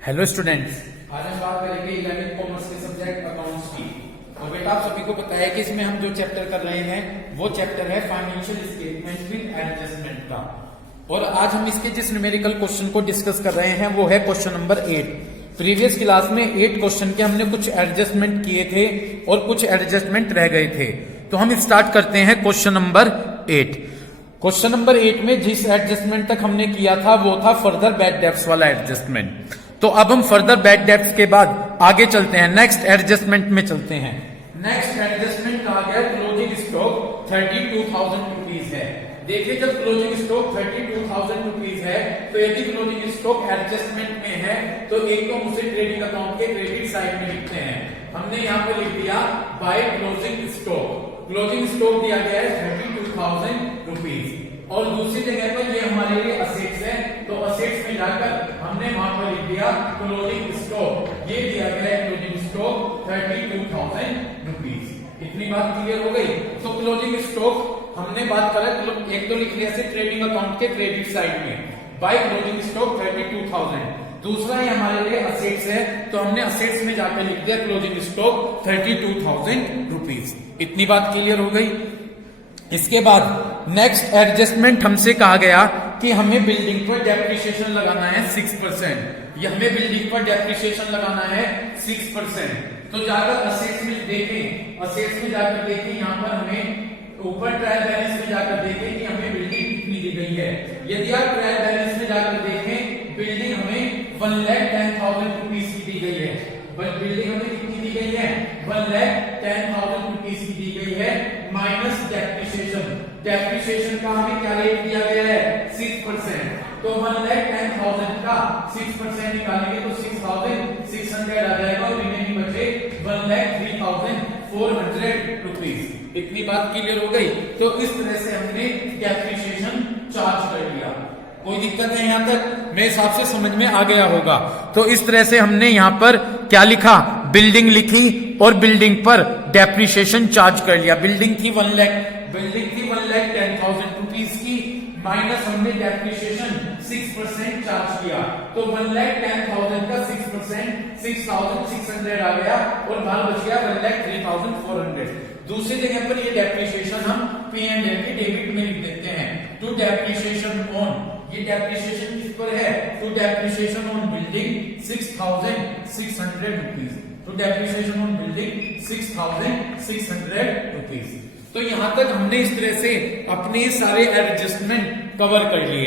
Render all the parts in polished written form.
Hello students, आज हम बात करेंगे 11th कॉमर्स के सब्जेक्ट अकाउंट्स की। और बेटा आप सभी को पता है कि इसमें हम जो चैप्टर कर रहे हैं वो चैप्टर है फाइनेंशियल स्टेटमेंट विद एडजस्टमेंट का। और आज हम इसके जिस न्यूमेरिकल क्वेश्चन को डिस्कस कर रहे हैं वो है क्वेश्चन नंबर 8। प्रीवियस क्लास में 8 क्वेश्चन के हमने कुछ एडजस्टमेंट किए थे और कुछ एडजस्टमेंट रह गए थे। तो हम स्टार्ट करते हैं क्वेश्चन नंबर 8। क्वेश्चन नंबर 8 में जिस एडजस्टमेंट तक हमने किया था वो था फर्दर बैड डेब्ट्स वाला एडजस्टमेंट। तो अब हम फर्दर बैड डेब्ट्स के बाद आगे चलते हैं, नेक्स्ट एडजस्टमेंट में चलते हैं। नेक्स्ट एडजस्टमेंट आ गया क्लोजिंग स्टॉक 32,000 रुपीज है। देखिए जब क्लोजिंग स्टॉक 32,000 रुपीज है तो यदि क्लोजिंग स्टॉक एडजस्टमेंट में है तो एक तो उसे ट्रेडिंग अकाउंट के क्रेडिट साइड में लिखते हैं। हमने यहाँ पर लिख दिया by closing stock. Closing stock दिया गया है 32,000 रुपीज और दूसरी जगह पर ये हमारे लिए असेट्स है तो असेट्स में जाकर हमने वहां पर लिख दिया क्लोजिंग स्टॉक। ये दिया गया है क्लोजिंग स्टॉक 32,000 रुपीज। इतनी बात क्लियर हो गई। तो क्लोजिंग स्टॉक हमने बात करा, एक तो लिख लिया से ट्रेडिंग अकाउंट के क्रेडिट साइड में बाय क्लोजिंग स्टॉक 32,000। दूसरा ये हमारे लिए असेट्स है तो हमने असेट्स में जाकर लिख दिया क्लोजिंग स्टॉक 32,000 रुपीज। इतनी बात क्लियर हो गई। इसके बाद नेक्स्ट एडजस्टमेंट हमसे कहा गया कि हमें बिल्डिंग पर डेप्रिसिएशन लगाना है 6%। या हमें बिल्डिंग पर डेप्रिसिएशन लगाना है 6%। तो जाकर असेट्स में देखें, असेट्स में जाकर देखें, यहाँ पर हमें ऊपर ट्रायल बैलेंस में जाकर देखें कि हमें बिल्डिंग कितनी दी गई है। यदि आप ट्रायल बैलेंस में जाकर देखें बिल्डिंग हमें 1,10,000 रुपीज की दी गई है। बिल्डिंग हमें कितनी दी गई है? 1,10,000 रुपीज की दी गई है माइनस डेप्रिसिएशन। डेप्रिसिएशन का हमें क्या रेट दिया गया है? 6%। तो 1,10,000 का 6% निकालेंगे तो 6,600 आ जाएगा और रिमेनिंग बचे 1,03,400 रुपीज। इतनी बात क्लियर हो गई। तो इस तरह से हमने डेप्रिसिएशन चार्ज कर लिया। कोई दिक्कत है यहाँ तक? मेरे हिसाब से समझ में आ गया होगा। तो इस तरह से हमने यहाँ पर क्या लिखा? बिल्डिंग लिखी और बिल्डिंग पर डेप्रिसिएशन चार्ज कर लिया। बिल्डिंग थी 1,10,000 रुपीज की माइनस हमने डेप्रिसिएशन 6% चार्ज किया तो 1,10,000 का 6% 6,600 आ गया और माल बच गया 1,03,400। दूसरी जगह पर ये डेप्रिसिएशन हम P&L के डेबिट में लिख देते हैं। टू डेप्रिसिएशन ऑन, ये डेप्रिसिएशन किस पर है? To depreciation on building 6,600 rupees. To depreciation on building 6,600 rupees. तो यहां तक हमने इस तरह से अपने सारे एडजस्टमेंट कवर कर लिए।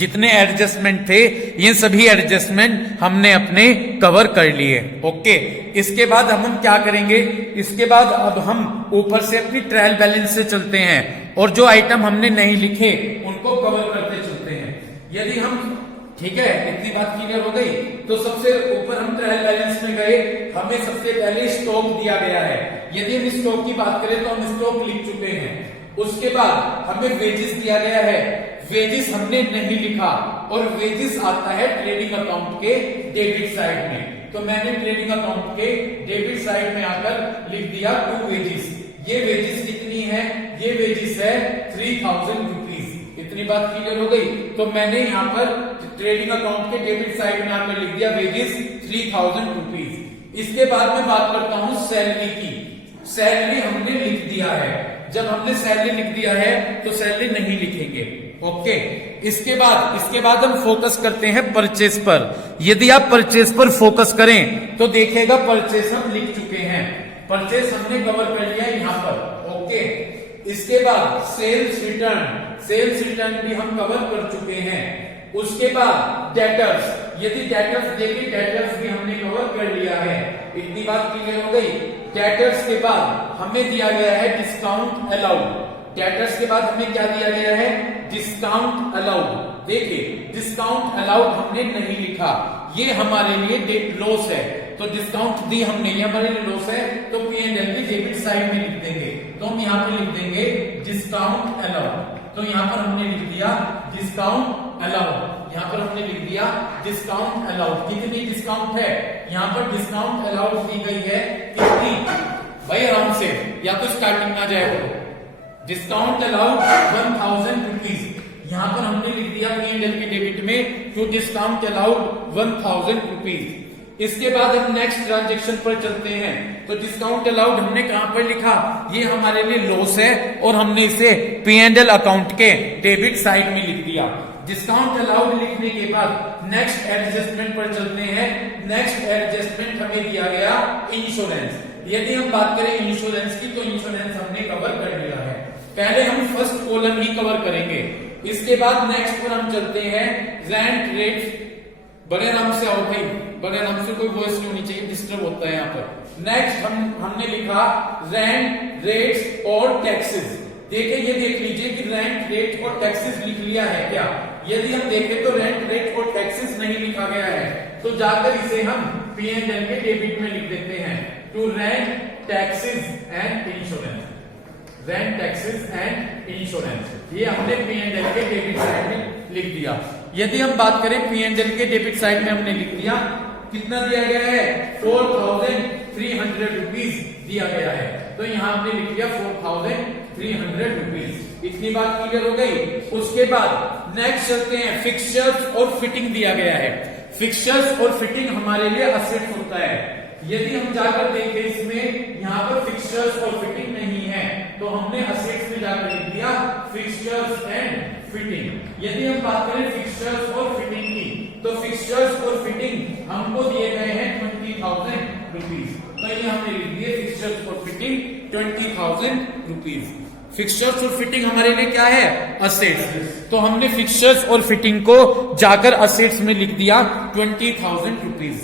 जितने एडजस्टमेंट थे ये सभी एडजस्टमेंट हमने अपने कवर कर लिए। ओके, इसके बाद हम क्या करेंगे? इसके बाद अब हम ऊपर से अपनी ट्रायल बैलेंस से चलते हैं और जो आइटम हमने नहीं लिखे उनको कवर करते चलते हैं। यदि हम, ठीक है, इतनी बात क्लियर हो गई। तो सबसे ऊपर हम ट्रायल बैलेंस में गए, हमें सबसे पहले स्टॉक दिया गया है। यदि हम स्टॉक की बात करें तो हम स्टॉक लिख चुके हैं। उसके बाद हमें वेजेस दिया गया है, वेजेस हमने नहीं लिखा और वेजेस आता है ट्रेडिंग अकाउंट के डेबिट साइड में। तो मैंने ट्रेडिंग अकाउंट के डेबिट साइड में आकर लिख दिया 2 वेजेस। ये वेजेस कितनी है? ये वेजेस है 3,000 रुपीज। इतनी बात क्लियर हो गई। तो मैंने यहाँ पर ट्रेडिंग अकाउंट के डेबिट साइड में आकर लिख दिया वेजेस 3,000 रुपीज। इसके बाद मैं बात करता हूं सैलरी की। सैलरी हमने लिख दिया है। जब हमने सैलरी लिख दिया है तो सैलरी नहीं लिखेंगे। ओके, इसके बाद हम फोकस करते हैं परचेस पर। यदि आप परचेस पर फोकस करें तो देखिएगा परचेस हम लिख चुके हैं, परचेस हमने कवर कर लिया यहाँ पर। ओके, इसके बाद सेल्स रिटर्न भी हम कवर कर चुके हैं। उसके बाद डेटर्स, यदि डेटर्स देखें डेटर्स भी हमने कवर कर लिया है। इतनी बात क्लियर हो गई। डेटर्स के बाद हमें दिया गया है डिस्काउंट अलाउड। डेटर्स के बाद हमें क्या दिया गया है? Discount allowed. देखिए डिस्काउंट अलाउड हमने नहीं लिखा, ये हमारे लिए लॉस है तो डिस्काउंट दी हमने, ये हमारे लिए लॉस है तो P&L की डेबिट साइड में लिख देंगे। तो हम यहाँ पे लिख देंगे डिस्काउंट अलाउड। तो यहाँ पर हमने लिख दिया डिस्काउंट अलाउड। यहाँ पर हमने लिख दिया डिस्काउंट अलाउड। कितनी डिस्काउंट है? यहाँ पर डिस्काउंट अलाउड दी गई है कितनी? भाई आराम से, या तो स्टार्टिंग में आ जाएगा। Discount allowed 1,000 rupees. यहाँ पर हमने लिख दिया P&L के डेबिट में टू डिस्काउंट अलाउड 1000 रुपीज। इसके बाद हम नेक्स्ट ट्रांजेक्शन पर चलते हैं। तो डिस्काउंट अलाउड हमने कहां पर लिखा, ये हमारे लिए लॉस है और हमने इसे P&L अकाउंट के डेबिट साइड में लिख दिया। डिस्काउंट अलाउड लिखने के बाद नेक्स्ट एडजस्टमेंट पर चलते हैं। नेक्स्ट एडजस्टमेंट हमें दिया गया इंश्योरेंस। यदि हम बात करें इंश्योरेंस की तो इंश्योरेंस हमने कवर कर लिया है। पहले हम फर्स्ट कॉलम ही कवर करेंगे। इसके बाद नेक्स्ट पर हम चलते हैं रेंट रेट। बड़े नाम से आओ भाई, बड़े नाम से कोई वॉइस नहीं होनी चाहिए, डिस्टर्ब होता है यहाँ पर। नेक्स्ट हमने लिखा रेंट रेट्स और टैक्सेस। देखिए ये देख लीजिए कि रेंट रेट और टैक्सेस लिख लिया है क्या। यदि हम देखें तो रेंट रेट और टैक्सेस नहीं लिखा गया है, तो जाकर इसे हम P&L के डेबिट में लिख देते हैं to rent taxes and insurance. Rent taxes and insurance ये हमने P&L के डेबिट साइड में लिख दिया। यदि हम बात करें P&L के डेबिट साइड में हमने लिख दिया, कितना दिया गया है 4300 रुपीज दिया गया है, तो यहाँ हमने लिख दिया 4300 रुपीज। इतनी बात क्लियर हो गई। उसके बाद नेक्स्ट चलते हैं फिक्सचर्स और फिटिंग दिया गया है। फिक्सचर्स और फिटिंग हमारे लिए असेट्स होता है। यदि हम जाकर देखें इसमें यहाँ पर फिक्सचर्स और फिटिंग नहीं है, तो हमने असेट्स में जाकर लिख दिया फिक्सचर्स एंड फिटिंग। यदि हम बात करें फिक्सचर्स और फिटिंग की, तो फिक्सचर्स और फिटिंग हमको दिए गए हैं 20,000 रुपीज, तो ये हमने लिख दिए फिक्सचर्स और फिटिंग 20,000 रुपीज। फिक्सचर्स और फिटिंग हमारे लिए क्या है, असेट्स। तो हमने फिक्सचर्स और फिटिंग को जाकर असेट्स में लिख दिया 20,000 रुपीज।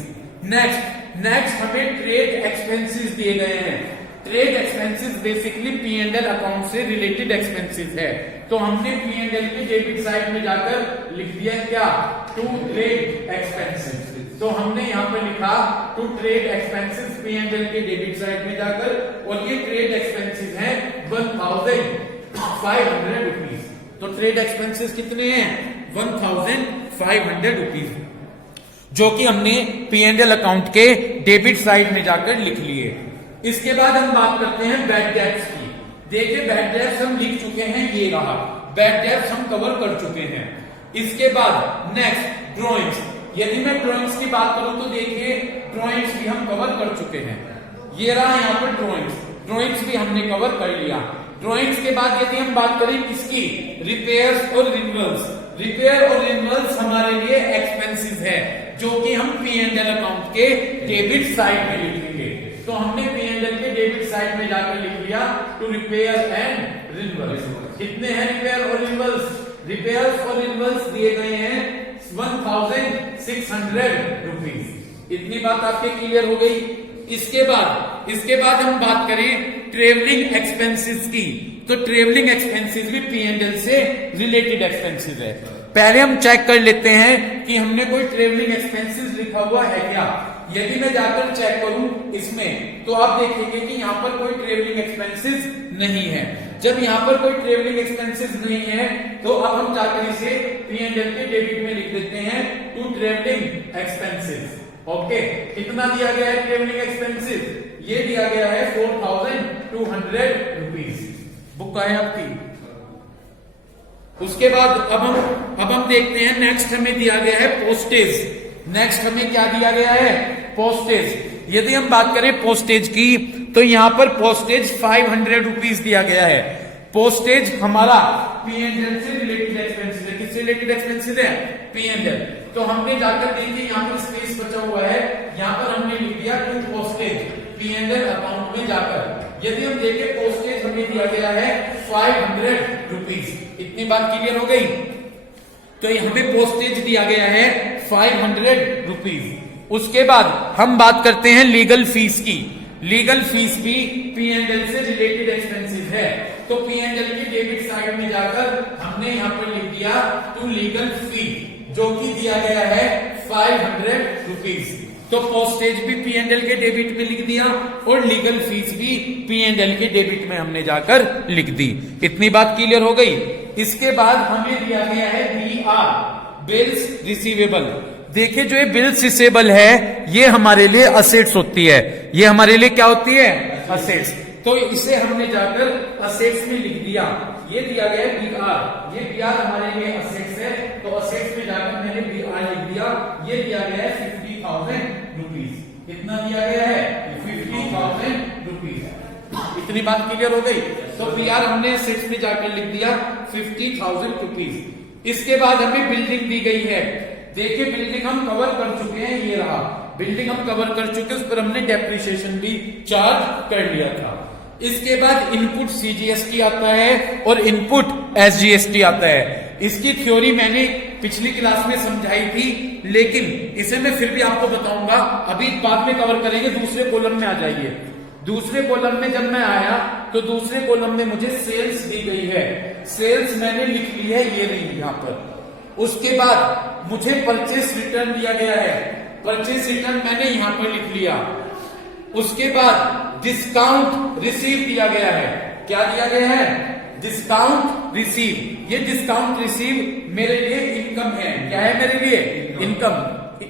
नेक्स्ट हमें ट्रेड एक्सपेंसेस दिए गए हैं। Trade expenses basically P&L account से रिलेटेड एक्सपेंसेस है, तो हमने P&L के डेबिट साइड में जाकर लिख दिया क्या, टू ट्रेड एक्सपेंसेस। तो हमने यहाँ पर लिखा टू ट्रेड एक्सपेंसेस P&L के डेबिट साइड में जाकर, और ये ट्रेड एक्सपेंसेस हैं 1500 रुपीज। तो ट्रेड एक्सपेंसेस कितने हैं 1500 रुपीज, जो कि हमने P&L अकाउंट के डेबिट साइड में जाकर लिख लिए। इसके बाद हम बात करते हैं बैड डेट्स की। देखिए बैड डेट्स हम लिख चुके हैं, ये रहा बैड डेट्स हम कवर कर चुके हैं। इसके बाद नेक्स्ट ड्रॉइंग्स। यदि मैं ड्रॉइंग्स की बात करूं तो देखिए ड्रॉइंग्स भी हम कवर कर चुके हैं। ये रहा यहाँ पर ड्रॉइंग्स भी हमने कवर कर लिया। ड्रॉइंग्स के बाद यदि हम बात करें किसकी, रिपेयर्स और रिन्यूअल्स। रिपेयर और रिन्यूअल्स हमारे लिए एक्सपेंसिव है, जो कि हम P&L अकाउंट के डेबिट साइड में लिखेंगे। तो हमने P&L के डेबिट साइड में जाकर लिख लिया टू रिपेयर एंड रिन्यूअल्स। कितने हैं रिपेयर और रिन्यूअल्स, रिपेयर्स और रिन्यूअल्स दिए गए हैं 1600 रुपीज। इतनी बात आपके क्लियर हो गई। इसके बाद हम बात करें ट्रेवलिंग एक्सपेंसेस की, तो ट्रेवलिंग एक्सपेंसेस भी P&L से रिलेटेड एक्सपेंसेस है। पहले हम चेक कर लेते हैं कि हमने कोई ट्रेवलिंग एक्सपेंसेस लिखा हुआ है क्या। यदि मैं जाकर चेक करूं इसमें, तो आप देखेंगे कि यहाँ पर कोई ट्रेवलिंग एक्सपेंसेस नहीं है। जब यहाँ पर कोई ट्रेवलिंग एक्सपेंसेस नहीं है, तो अब हम जाकर इसे P&L के डेबिट में लिख देते हैं टू ट्रेवलिंग एक्सपेंसेस। ओके, कितना दिया गया है ट्रेवलिंग एक्सपेंसेस, ये दिया गया है 4200 रुपीज। बुक है आपकी। उसके बाद अब हम देखते हैं नेक्स्ट हमें दिया गया है पोस्टेज। नेक्स्ट हमें क्या दिया गया है, पोस्टेज। यदि हम बात करें पोस्टेज की, तो यहां पर पोस्टेज 500 रुपीज दिया गया है। पोस्टेज हमारा P&L से रिलेटेड एक्सपेंसेस है। किससे रिलेटेड एक्सपेंसेस है, P&L। तो हमने जाकर देखिए यहाँ पर स्पेस बचा हुआ है, यहाँ पर हमने लिख दिया टू पोस्टेज P&L अकाउंट में जाकर। यदि हम देखें पोस्टेज हमें दिया गया है 500 रुपीज। इतनी बात क्लियर हो गई। तो हमें पोस्टेज दिया गया है 500 रुपीज। उसके बाद हम बात करते हैं लीगल फीस की। लीगल फीस भी P&L से रिलेटेड एक्सपेंसेस है, तो P&L की डेबिट साइड में जाकर हमने यहाँ पर लिख दिया टू लीगल फी, जो कि दिया गया है 500 रुपीज। तो पोस्टेज भी P&L के डेबिट में लिख दिया और लीगल फीस भी P&L के डेबिट में हमने जाकर लिख दी। इतनी बात क्लियर हो गई। इसके बाद हमें दिया गया है BR, बिल्स रिसीवेबल। देखिए जो ये बिल्स रिसीवेबल है, ये हमारे लिए असेट्स होती है। ये हमारे लिए क्या होती है, असेट्स। तो इसे हमने जाकर असेट्स में लिख दिया। ये दिया गया है BR, ये BR हमारे लिए असेट्स है, तो असेट्स में जाकर मैंने BR लिख दिया। ये दिया गया है 50,000 रुपीज। कितना दिया गया है? 50,000 रुपीज। इतनी बात क्लियर हो गई? तो BR हमने असेट्स में जाकर लिख दिया 50,000 रुपीज। इसके बाद हमें बिल्डिंग दी गई है। देखिए बिल्डिंग हम कवर कर चुके हैं, ये रहा बिल्डिंग हम कवर कर चुके हैं, उस पर हमने डेप्रिसिएशन भी चार्ज कर लिया था। इसके बाद इनपुट CGST आता है और इनपुट SGST आता है। इसकी थ्योरी मैंने पिछली क्लास में समझाई थी, लेकिन इसे मैं फिर भी आपको बताऊंगा, अभी बाद में कवर करेंगे। दूसरे कॉलम में आ जाइए। दूसरे कॉलम में जब मैं आया तो दूसरे कॉलम में मुझे सेल्स दी गई है, सेल्स मैंने लिख ली है, ये रही यहां पर। उसके बाद मुझे परचेस रिटर्न दिया गया है, परचेस रिटर्न मैंने यहां पर लिख लिया। उसके बाद डिस्काउंट रिसीव दिया गया है। क्या दिया गया है? Discount receive. ये डिस्काउंट रिसीव मेरे लिए इनकम है। क्या है मेरे लिए? इनकम।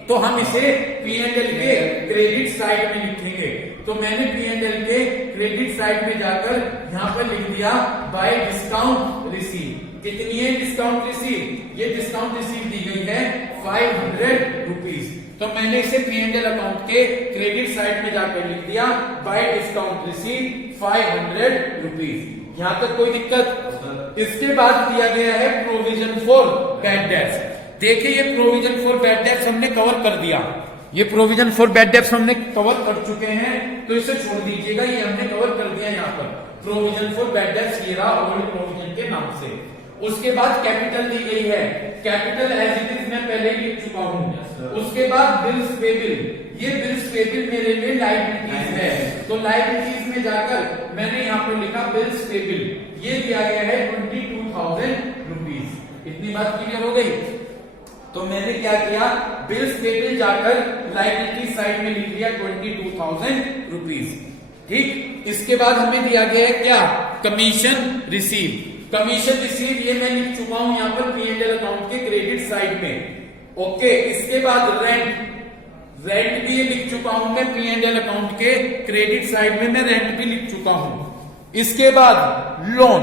तो हम इसे P&L के क्रेडिट साइड में लिखेंगे। तो मैंने P&L के क्रेडिट साइड में जाकर यहां पर लिख दिया बाय डिस्काउंट रिसीव। कितनी है डिस्काउंट रिसीव? ये डिस्काउंट रिसीव दी गई है 500 रुपीज। तो मैंने इसे P&L अकाउंट के क्रेडिट साइड में जाकर लिख दिया बाय डिस्काउंट रिसीव 500 रुपीज। यहां तक कोई दिक्कत? इसके बाद दिया गया है प्रोविजन फॉर बैड डेट्स। देखिए ये प्रोविजन फॉर बैड डेट्स हमने कवर कर दिया, ये प्रोविजन फॉर बैड डेट्स हमने कवर कर चुके हैं, तो इसे छोड़ दीजिएगा, ये हमने कवर कर दिया। यहाँ पर प्रोविजन फॉर बैड डेट्स ये रहा ओल्ड प्रोविजन के नाम से। उसके बाद कैपिटल दी गई है, कैपिटल एज इट इज मैं पहले ही लिख चुका हूं। उसके बाद बिल्स पेबल, ये बिल्स पेबल मेरे लिए लायबिलिटीज है, तो लायबिलिटीज में जाकर मैंने यहाँ पर लिखा बिल्स पेबल। ये दिया गया है 22,000 रुपीज। इतनी बात क्लियर हो गई? तो मैंने क्या किया, बिल्स पेबल जाकर लायबिलिटी साइड में लिख लिया 22,000 रुपीज। ठीक। इसके बाद हमें दिया गया है क्या? Commission receive. कमीशन रिसीव ये मैं लिख चुका हूं यहां पर P&L अकाउंट के क्रेडिट साइड में। ओके। इसके बाद रेंट, रेंट भी ये लिख चुका हूं मैं P&L अकाउंट के क्रेडिट साइड में, मैं रेंट भी लिख चुका हूं। इसके बाद लोन।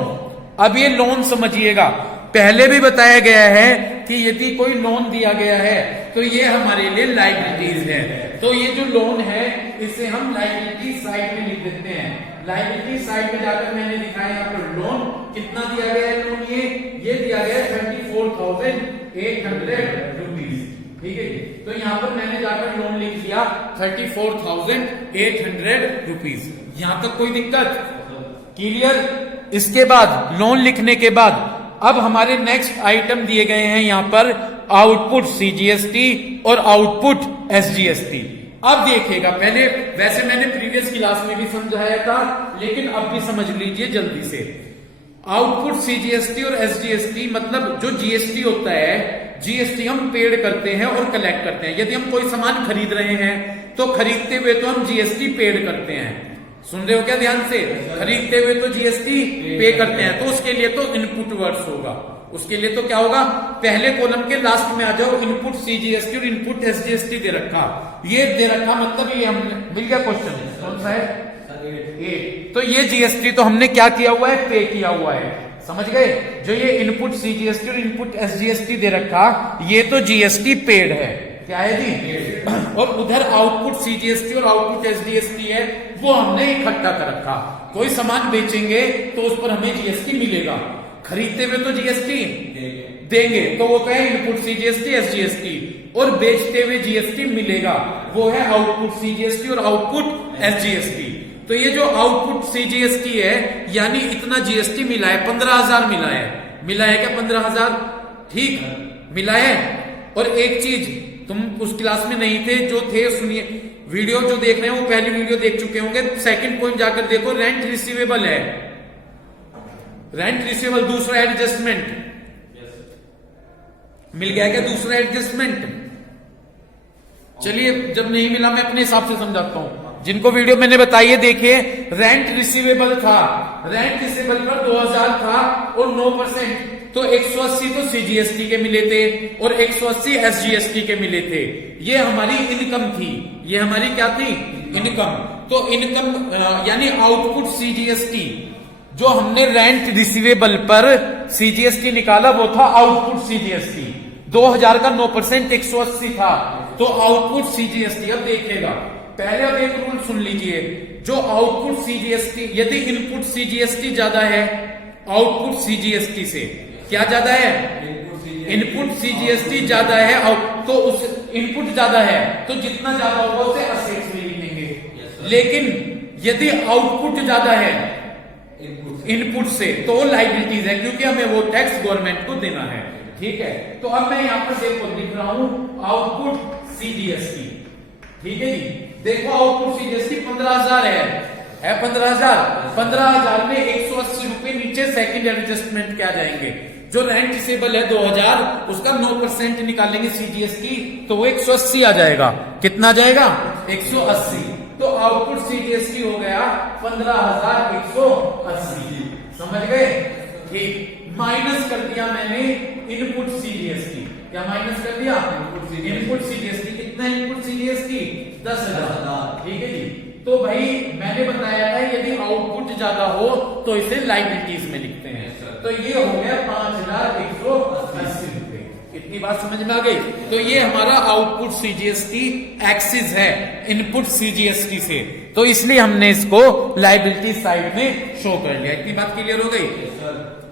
अब ये लोन समझिएगा, पहले भी बताया गया है कि यदि कोई लोन दिया गया है तो ये हमारे लिए लायबिलिटीज है। तो ये जो लोन है इसे हम लायबिलिटी साइड में लिख देते हैं। लायबिलिटी साइड में जाकर मैंने दिखाया यहाँ पर लोन कितना दिया गया है। लोन ये दिया गया है 34,800 रुपीज। ठीक है। तो यहाँ पर मैंने जाकर लोन लिख दिया 34,800 रुपीज। यहां तक कोई दिक्कत? क्लियर? इसके बाद लोन लिखने के बाद अब हमारे नेक्स्ट आइटम दिए गए हैं यहां पर आउटपुट CGST और आउटपुट SGST। अब देखिएगा, पहले वैसे मैंने प्रीवियस क्लास में भी समझाया था, लेकिन अब भी समझ लीजिए जल्दी से। आउटपुट CGST और SGST मतलब जो GST होता है, GST हम पेड करते हैं और कलेक्ट करते हैं। यदि हम कोई सामान खरीद रहे हैं तो खरीदते हुए तो हम GST पेड करते हैं। सुन रहे हो क्या ध्यान से? खरीदते हुए तो GST पे करते हैं, तो उसके लिए तो इनपुट वर्ड्स होगा। उसके लिए तो क्या होगा? पहले कॉलम के लास्ट में आ जाओ, इनपुट CGST और इनपुट SGST दे रखा। ये दे रखा मतलब ये हमने मिल गया क्वेश्चन। कौन सा है? 8। तो ये GST तो हमने क्या किया हुआ है? पे किया हुआ है। समझ गए? जो ये इनपुट CGST और इनपुट SGST दे रखा, ये तो GST पेड है। क्या है जी? और उधर आउटपुट CGST और आउटपुट SGST है, वो हमने इकट्ठा कर रखा। कोई सामान बेचेंगे तो उस पर हमें GST मिलेगा, खरीदते हुए तो GST देंगे, तो वो क्या है? Input CGST SGST। और बेचते हुए GST मिलेगा, वो है आउटपुट CGST और आउटपुट SGST। तो ये जो आउटपुट CGST है, यानी इतना GST मिला है, 15,000 मिला है। मिला है क्या 15,000? ठीक मिला है। और एक चीज, तुम उस क्लास में नहीं थे, जो थे सुनिए, वीडियो जो देख रहे हैं वो पहली वीडियो देख चुके होंगे। सेकंड पॉइंट जाकर देखो, रेंट रिसीवेबल है। रेंट रिसीवेबल दूसरा एडजस्टमेंट मिल गया क्या? दूसरा एडजस्टमेंट। चलिए, जब नहीं मिला मैं अपने हिसाब से समझाता हूं। जिनको वीडियो मैंने बताई है देखिए, रेंट रिसीवेबल था, रेंट रिसीवेबल पर 2,000 था और 9%, तो 180 तो CGST के मिले थे और 180 SGST के मिले थे। ये हमारी इनकम थी, ये हमारी क्या थी? इनकम। तो इनकम यानी आउटपुट CGST जो हमने रेंट रिसीवेबल पर सीजीएसटी निकाला वो था आउटपुट सीजीएसटी। 2000 का 9% 180 था, तो आउटपुट सीजीएसटी अब देखिएगा। पहले अब एक रूल सुन लीजिए, जो आउटपुट सीजीएसटी, यदि इनपुट सीजीएसटी ज्यादा है आउटपुट सीजीएसटी से, क्या ज्यादा है, इनपुट सीजीएसटी ज्यादा है, तो उस इनपुट ज्यादा है तो जितना ज्यादा होगा उसे असेट्स में लिखेंगे। लेकिन यदि आउटपुट ज्यादा है इनपुट से तो लायबिलिटीज है, क्योंकि हमें वो टैक्स गवर्नमेंट को देना है। ठीक है, तो अब मैं यहां पर देखो लिख रहा हूं आउटपुट सीजीएसटी। ठीक है जी, देखो आउटपुट सीजीएसटी 15,000 है 15,000 में 180 रुपए नीचे सेकंड एडजस्टमेंट क्या जाएंगे, जो रेंट रिसीवेबल है 2000 उसका 9% निकालेंगे सीजीएसटी तो वो 180 आ जाएगा। कितना जाएगा, 180। तो आउटपुट सीजीएसटी हो गया 15,180। समझ गए, ठीक। माइनस कर दिया मैंने इनपुट सीजीएसटी, क्या माइनस कर दिया, इनपुट सीजीएसटी। कितना इनपुट सीजीएसटी, 10,000। ठीक है जी, तो भाई मैंने बताया था यदि आउटपुट ज्यादा हो तो इसे लायबिलिटीज में लिखते हैं। तो ये हो गया 5,180 रुपए। इतनी बात समझ में आ गई। तो ये हमारा आउटपुट सीजीएसटी एक्सिस है इनपुट सीजीएसटी से, तो इसलिए हमने इसको लायबिलिटी साइड में शो कर लिया। इतनी बात क्लियर हो गई।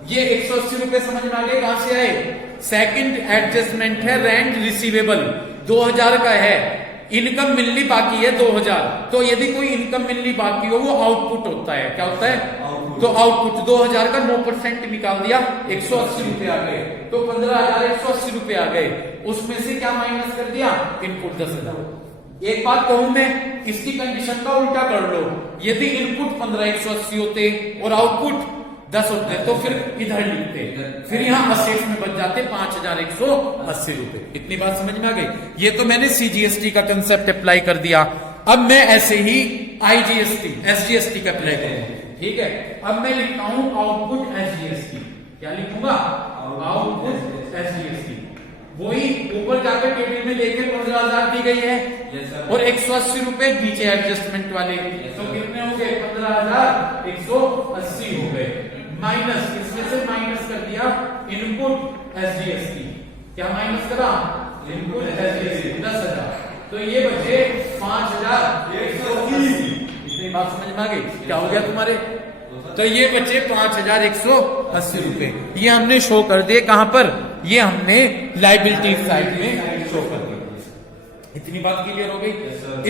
ये 180 रुपए समझ में आ गए, कहां से आए, सेकंड एडजस्टमेंट है रेंट रिसीवेबल 2000 का है, इनकम मिलनी बाकी है 2000। तो यदि कोई इनकम मिलनी बाकी हो वो आउटपुट होता है, क्या होता है, तो आउटपुट 2000 का 9% निकाल दिया, 180 रुपए आ गए, तो 15,180 रुपए आ गए। उसमें से क्या माइनस कर दिया, इनपुट 10,000। एक बात कहूं मैं, इसकी कंडीशन का उल्टा कर लो, यदि इनपुट 15,180 होते और आउटपुट 10 होते तो फिर इधर लिखते, फिर यहां असेट्स में बच जाते 5,180 रुपए। इतनी बात समझ में आ गई। ये तो मैंने सीजीएसटी का कंसेप्ट अप्लाई कर दिया। अब मैं ऐसे ही आईजीएसटी एसजीएसटी का अप्लाई करूंगा। ठीक है, अब मैं लिखता हूं आउटपुट एसजीएसटी। क्या लिखूंगा, आउटपुट एसजीएसटी। वही ऊपर जाकर टेबल में लेके 15,000 दी गई है और 180 रुपए नीचे एडजस्टमेंट वाले, तो कितने हो गए, 15,180 हो गए। माइनस, इसमें से माइनस कर दिया इनपुट एसजीएसटी। क्या माइनस करा, इनपुट एसजीएसटी 10,000, तो ये बचे 5,180। इतनी बात समझ में आ गई। क्या हो गया तुम्हारे, तो ये बचे 5,180 रुपए। ये हमने शो कर दिए कहां पर, ये हमने लायबिलिटी साइड में शो कर दिया। इतनी बात क्लियर हो गई।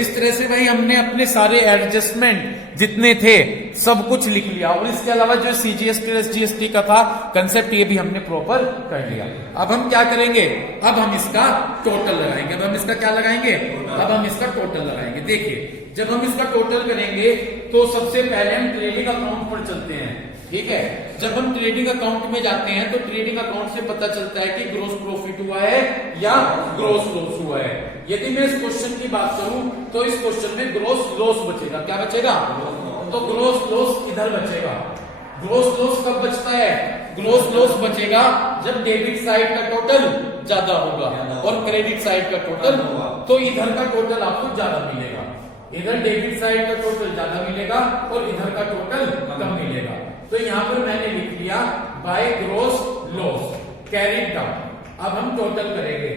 इस तरह से भाई हमने अपने सारे एडजस्टमेंट जितने थे सब कुछ लिख लिया, और इसके अलावा जो सीजीएसटी एसजीएसटी का था कंसेप्ट ये भी हमने प्रॉपर कर लिया। अब हम क्या करेंगे, अब हम इसका टोटल लगाएंगे। अब हम इसका क्या लगाएंगे, अब हम इसका टोटल लगाएंगे। देखिए, जब हम इसका टोटल करेंगे तो सबसे पहले हम ट्रेडिंग अकाउंट पर चलते हैं। ठीक है, जब हम ट्रेडिंग अकाउंट में जाते हैं तो ट्रेडिंग अकाउंट से पता चलता है कि ग्रोस प्रॉफिट हुआ है या ग्रोस लॉस हुआ है। यदि मैं इस क्वेश्चन की बात करूं तो इस क्वेश्चन में ग्रोस लॉस बचेगा। क्या बचेगा, तो ग्रोस लॉस इधर बचेगा। ग्रोस लॉस कब बचता है, ग्रोस लॉस बचेगा जब डेबिट साइड का टोटल ज्यादा होगा और क्रेडिट साइड का टोटल, तो इधर का टोटल आपको ज्यादा मिलेगा। इधर डेबिट साइड का टोटल ज्यादा मिलेगा और इधर का टोटल कम मिलेगा। तो यहां पर मैंने लिख लिया by gross loss carried down. अब हम टोटल करेंगे।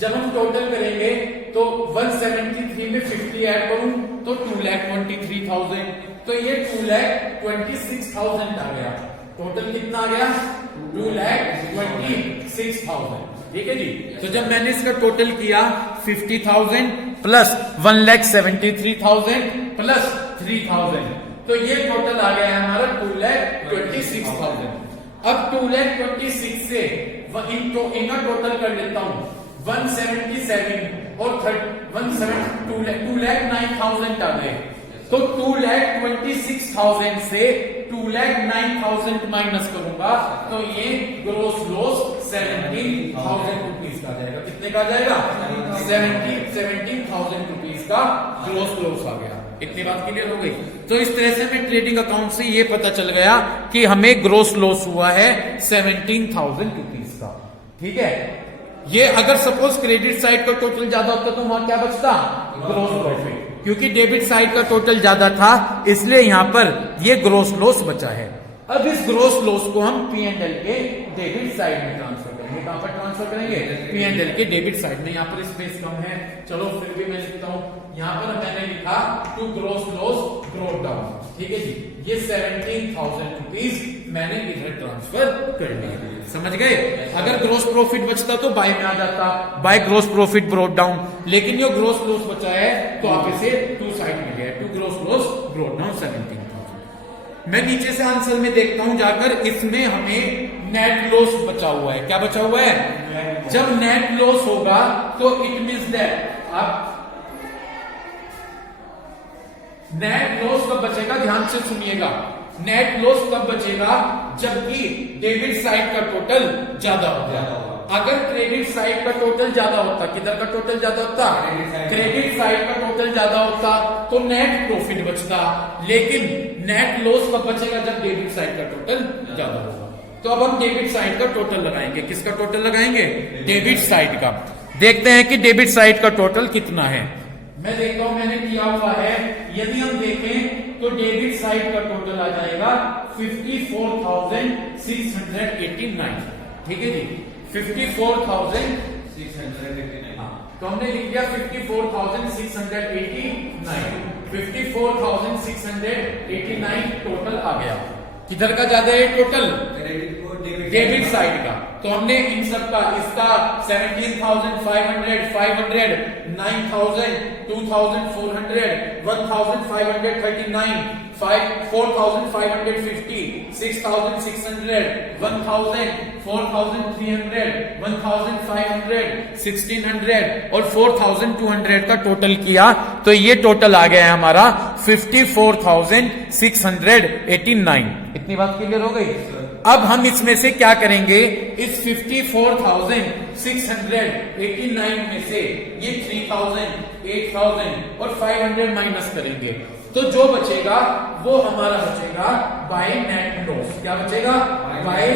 जब हम टोटल करेंगे तो 173 में 50 ऐड करूं तो 2,23,000, तो ये 2,26,000 आ गया। टोटल कितना आ गया, 2,26,000। ठीक है जी, तो जब मैंने इसका टोटल किया 50,000 प्लस 1,73,000 प्लस 3,000, तो ये टोटल आ गया है हमारा 2,26,000। अब 2,26,000 से इनका टोटल कर लेता हूं 177 और 2,09,000 आ गए। तो 2,26,000 से 2,09,000 माइनस करूंगा तो ये ग्रोस लॉस 17,000 रुपीज का आ जाएगा। कितने का आ जाएगा, 17,000 रुपीज का ग्रोस लॉस आ गया। इतनी बात क्लियर हो गई। तो इस तरह से हमें ट्रेडिंग अकाउंट से ये पता चल गया कि हमें ग्रोस लॉस हुआ है 17,000 रुपीज का। ठीक है, ये अगर सपोज क्रेडिट साइड का टोटल ज्यादा होता तो वहां क्या बचता, ग्रोस प्रॉफिट, क्योंकि डेबिट साइड का टोटल ज्यादा था इसलिए यहां पर ये ग्रोस लॉस बचा है। अब इस ग्रोस लॉस को हम पी एंड एल के डेबिट साइड में ट्रांसफर करेंगे। कहां पर ट्रांसफर करेंगे? पी एंड एल के डेबिट साइड में। यहाँ पर स्पेस कम है, चलो फिर भी मैं लिखता हूं। यहाँ पर मैंने लिखा to gross loss brought down, ठीक है जी। ये 17,000 रुपीज मैंने इधर ट्रांसफर कर दिया, समझ गए। अगर ग्रोस प्रॉफिट बचता तो बाय में आ जाता, by gross profit brought down, लेकिन ये ग्रोस लॉस बचा है तो आप इसे टू साइड में लिया, to gross loss brought down 17,000। मैं नीचे से आंसर में देखता हूं जाकर, इसमें हमें नेट लॉस बचा हुआ है। क्या बचा हुआ है? जब नेट लॉस होगा तो इट मींस दैट आप नेट लॉस कब बचेगा, ध्यान से सुनिएगा। नेट लॉस कब बचेगा? जबकि डेबिट साइड का टोटल ज्यादा होगा। अगर क्रेडिट साइड का टोटल ज्यादा होता, किधर का टोटल ज्यादा होता? क्रेडिट साइड का टोटल ज्यादा होता तो नेट प्रॉफिट बचता, लेकिन नेट लॉस कब बचेगा? जब डेबिट साइड का टोटल ज्यादा होगा। तो अब हम डेबिट साइड का टोटल लगाएंगे। किसका टोटल लगाएंगे? डेबिट साइड का। देखते हैं कि डेबिट साइड का टोटल कितना है। मैं देखता हूं मैंने किया हुआ है। यदि हम देखें तो डेबिट साइड का टोटल आ जाएगा 54,689, ठीक है जी। 54,689, तो हमने लिख दिया 54,689। 54,689 टोटल आ गया। किधर का ज्यादा है टोटल? डेबिट साइड का। तो हमने इन सब का, इसका 17,500, 500, 9,000, 2,400, 1,539, 4,550, 6,600, 1,000, 4,300, 1,500, 1,600 और 4,200 का टोटल किया तो ये टोटल आ गया है हमारा 54,689। इतनी बात क्लियर हो गई? अब हम इसमें से क्या करेंगे? इस 54,689 में से ये 3,000, 8,000 और 500 माइनस करेंगे, तो जो बचेगा वो हमारा बचेगा बाय नेट लॉस। क्या बचेगा? By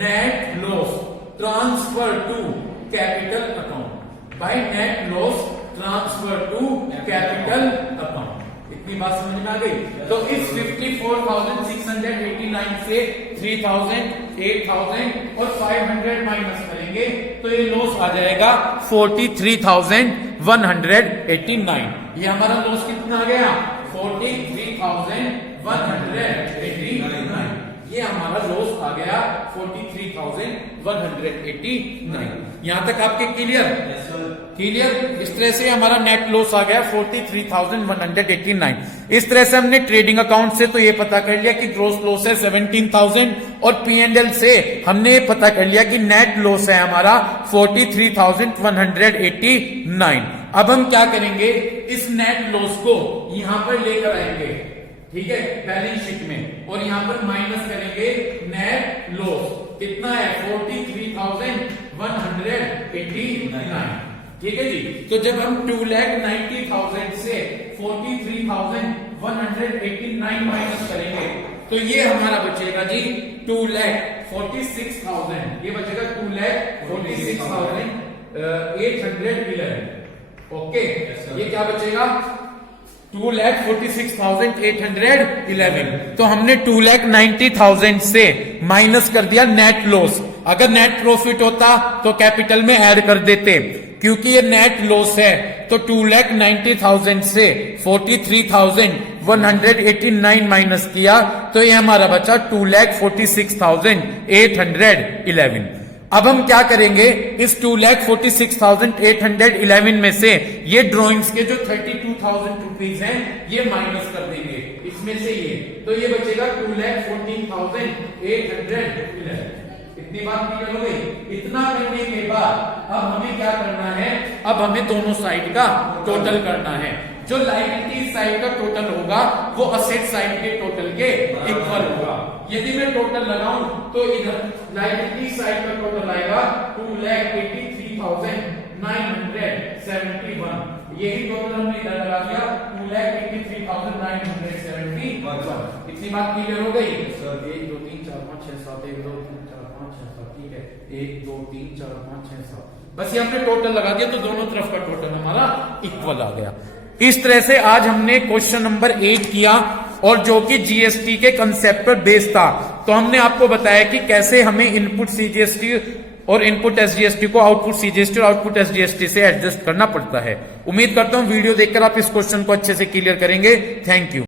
net loss transfer to capital account. By net loss transfer to capital account. इतनी बात समझ में आ गई? तो इस 54,689 से 3,000, 8,000 और 500 माइनस करेंगे तो ये लॉस आ जाएगा 43,189। ये हमारा लॉस कितना आ गया? 43,189। ये हमारा लॉस आ गया 43,189। यहां तक आपके क्लियर? क्लियर? इस तरह से हमारा नेट लॉस आ गया 43,189। इस तरह से हमने ट्रेडिंग अकाउंट से तो ये पता कर लिया कि ग्रोस लॉस है 17,000 और P&L से हमने ये पता कर लिया कि नेट लॉस है हमारा 43,189। अब हम क्या करेंगे? इस नेट लॉस को यहां पर लेकर आएंगे, ठीक है, बैलेंस शीट में, और यहां पर माइनस करेंगे नेट लॉस। कितना है? 43,189, ठीक है जी। तो जब हम 2,90,000 से 43,189 माइनस करेंगे तो ये हमारा बचेगा जी 2,46,000। ये बचेगा 2,46,811। ओके, ये क्या बचेगा? 2,46,811। तो हमने 2,90,000 से माइनस कर दिया नेट लॉस। अगर नेट प्रॉफिट होता तो कैपिटल में ऐड कर देते, क्योंकि ये नेट लॉस है तो 2,90,000 से 43,189 माइनस किया तो ये हमारा बचा 2,46,811। अब हम क्या करेंगे? इस 2,46,811 में से ये ड्रॉइंग्स के जो 32,000 रुपीज हैं ये माइनस कर देंगे इसमें से ये, तो ये बचेगा 2,14,811। इतनी बात क्लियर हो गई? इतना करने के बाद अब हमें क्या करना है? अब हमें दोनों साइड का टोटल करना है। जो लायबिलिटी साइड का टोटल होगा वो असेट साइड के टोटल के इक्वल होगा। यदि मैं टोटल लगाऊं तो इधर लायबिलिटी साइड का टोटल आएगा 2,83,971। यही टोटल हमने इधर लगा दिया 2,83,971। इतनी बात क्लियर हो गई? 1 2 3 4 5 6 7 1 2 3 4 5 6 7, ठीक है, 1 2 3 4 5 6 7। बस ये हमने टोटल लगा दिया तो दोनों तरफ का टोटल हमारा इक्वल आ गया। इस तरह से आज हमने क्वेश्चन नंबर 8 किया और जो कि जीएसटी के कंसेप्ट पर बेस्ड था। तो हमने आपको बताया कि कैसे हमें इनपुट सीजीएसटी और इनपुट एसजीएसटी को आउटपुट सीजीएसटी और आउटपुट एसजीएसटी से एडजस्ट करना पड़ता है। उम्मीद करता हूं वीडियो देखकर आप इस क्वेश्चन को अच्छे से क्लियर करेंगे। Thank you.